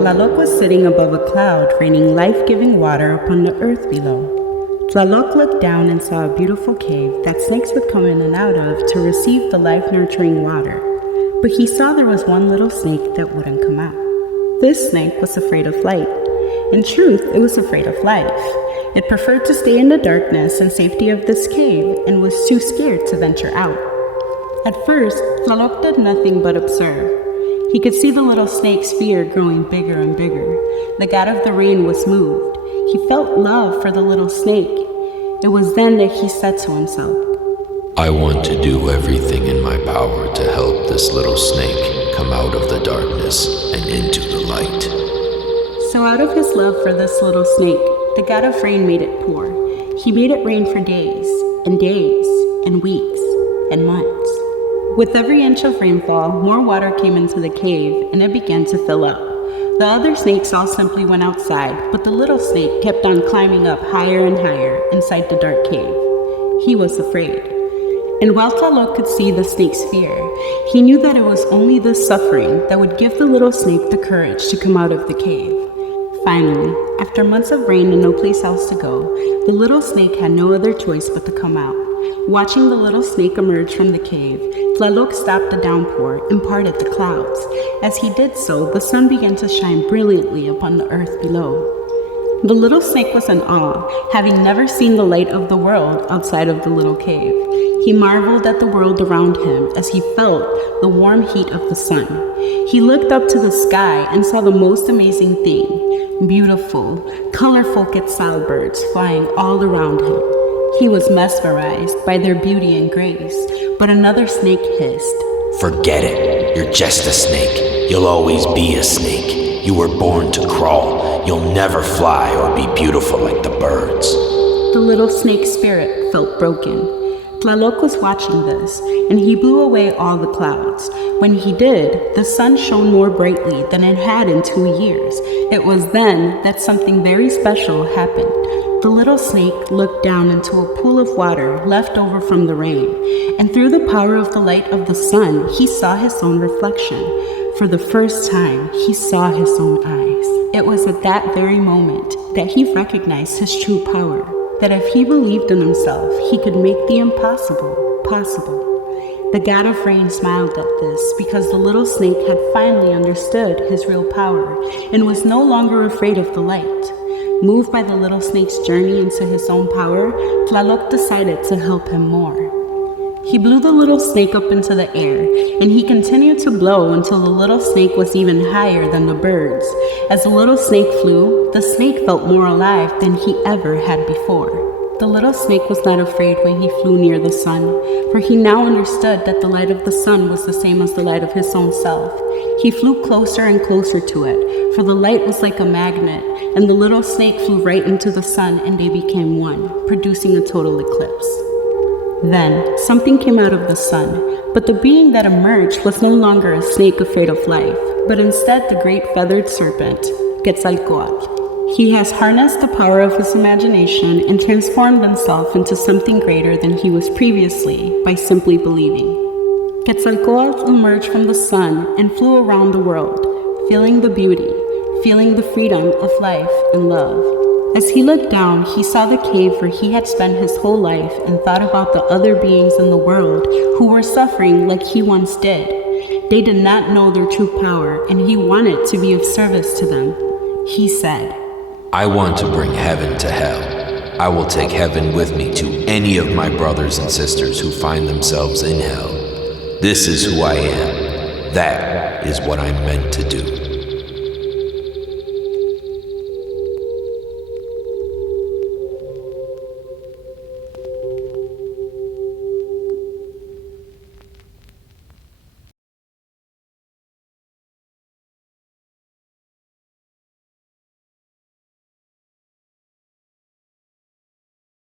Tlaloc was sitting above a cloud, raining life-giving water upon the earth below. Tlaloc looked down and saw a beautiful cave that snakes would come in and out of to receive the life-nurturing water. But he saw there was one little snake that wouldn't come out. This snake was afraid of light. In truth, it was afraid of life. It preferred to stay in the darkness and safety of this cave and was too scared to venture out. At first, Tlaloc did nothing but observe. He could see the little snake's fear growing bigger and bigger. The god of the rain was moved. He felt love for the little snake. It was then that he said to himself, I want to do everything in my power to help this little snake come out of the darkness and into the light. So out of his love for this little snake, the god of rain made it pour. He made it rain for days and weeks and months. With every inch of rainfall, more water came into the cave and it began to fill up. The other snakes all simply went outside, but the little snake kept on climbing up higher and higher inside the dark cave. He was afraid. And while Tlaloc could see the snake's fear, he knew that it was only this suffering that would give the little snake the courage to come out of the cave. Finally, after months of rain and no place else to go, the little snake had no other choice but to come out. Watching the little snake emerge from the cave, Tlaloc stopped the downpour and parted the clouds. As he did so, the sun began to shine brilliantly upon the earth below. The little snake was in awe, having never seen the light of the world outside of the little cave. He marveled at the world around him as he felt the warm heat of the sun. He looked up to the sky and saw the most amazing thing, beautiful, colorful Quetzal birds flying all around him. He was mesmerized by their beauty and grace, but another snake hissed, Forget it. You're just a snake. You'll always be a snake. You were born to crawl. You'll never fly or be beautiful like the birds. The little snake's spirit felt broken. Tlaloc was watching this, and he blew away all the clouds. When he did, the sun shone more brightly than it had in 2 years. It was then that something very special happened. The little snake looked down into a pool of water left over from the rain, and through the power of the light of the sun, he saw his own reflection. For the first time, he saw his own eyes. It was at that very moment that he recognized his true power, that if he believed in himself, he could make the impossible possible. The god of rain smiled at this because the little snake had finally understood his real power and was no longer afraid of the light. Moved by the little snake's journey into his own power, Tlaloc decided to help him more. He blew the little snake up into the air, and he continued to blow until the little snake was even higher than the birds. As the little snake flew, the snake felt more alive than he ever had before. The little snake was not afraid when he flew near the sun, for he now understood that the light of the sun was the same as the light of his own self. He flew closer and closer to it, for the light was like a magnet, and the little snake flew right into the sun and they became one, producing a total eclipse. Then, something came out of the sun, but the being that emerged was no longer a snake afraid of life, but instead the great feathered serpent, Quetzalcóatl. He has harnessed the power of his imagination and transformed himself into something greater than he was previously by simply believing. Quetzalcóatl emerged from the sun and flew around the world, feeling the beauty, feeling the freedom of life and love. As he looked down, he saw the cave where he had spent his whole life and thought about the other beings in the world who were suffering like he once did. They did not know their true power, and he wanted to be of service to them. He said, I want to bring heaven to hell. I will take heaven with me to any of my brothers and sisters who find themselves in hell. This is who I am. That is what I'm meant to do.